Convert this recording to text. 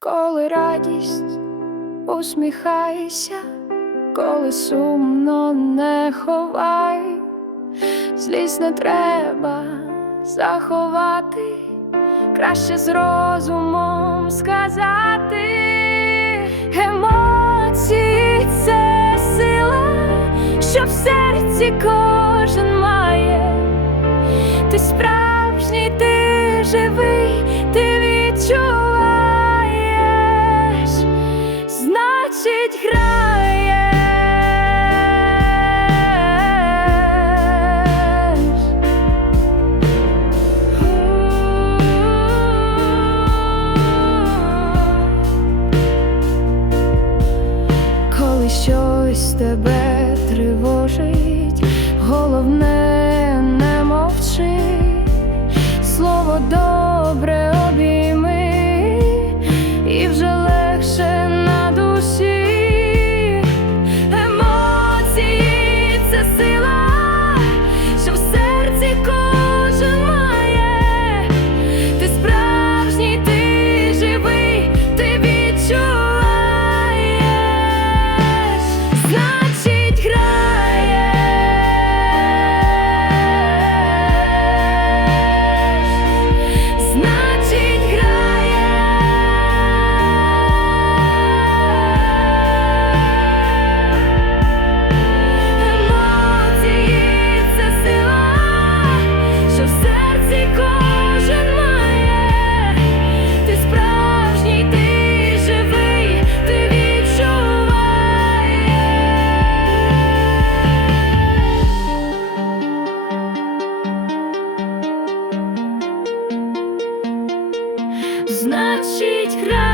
коли радість усміхайся, коли сумно не ховай, злість не треба заховати, краще з розумом сказати. Емоції це сила, що в серці кожен має. Ти справжній, ти живий, ти відчуваєш, щось тебе тривожить, головне не мовчи, слово добре. Плачить край.